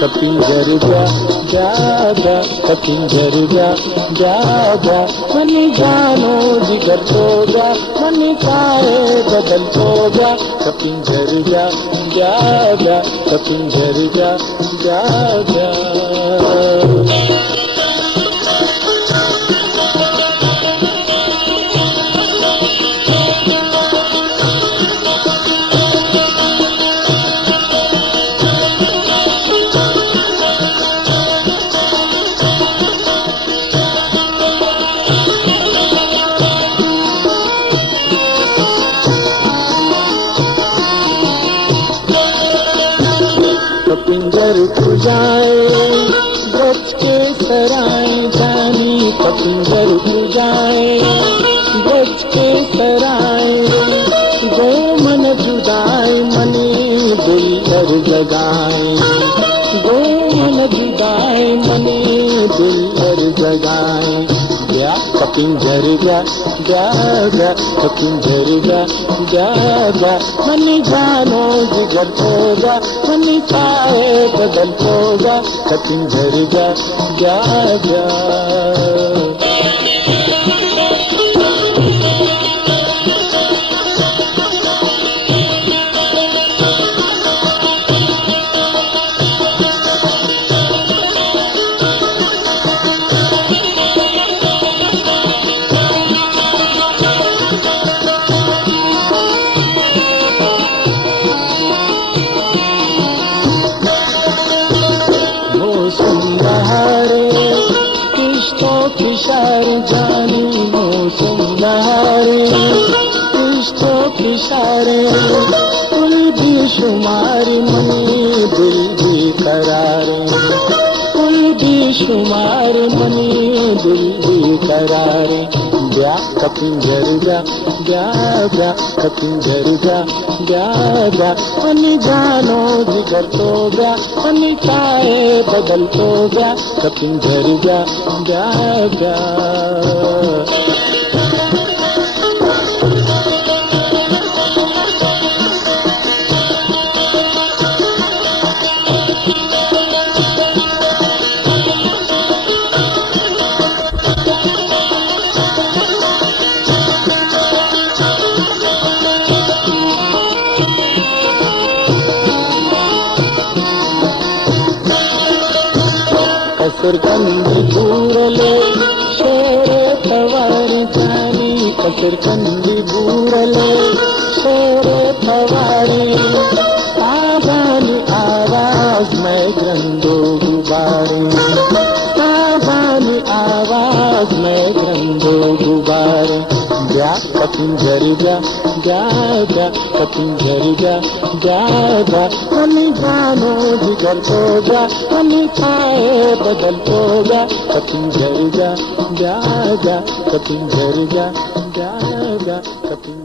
कपिंजर जा कपिंजर जा मन जानो जिगर तो जा मन काहे बदल तो जा कपिंजर जा कपिंजर जा कपिंजर जाए ब्रज के सराय जानी कपिंजर जाए ब्रज के सराय गो मन जुदाए मनी दिल और जगाए गो मन जुदाए मनी दिल और जगाए जा कपिंजर जा कपिंजर जा मन जानो जिगर तो जा मन चाहे बदल तो जा कपिंजर जा किशार जानी मौसम नहारे किश्तो किशारे कुल भी शुमार मनी दिल भी करारे कुल भी शुमार मनी दिल भी करारे जा कपिंजर जा कपिंजर जा मन जानो जिगर तो जा मन चाहे बदल तो जा कपिंजर जा कसरकंदी बूरले शेरे तवार जानी कसरकंदी बूरले शेरे तवारी आवानी आवाज में ग्रंथो गुबारे आवानी आवाज में ग्रंथो गुबारे जा कपिंजर जा कपिंजर जा मन जानो जिगर तो जा मन चाहे बदल तो जा कपिंजर जा कपिंजर जा कपिंजर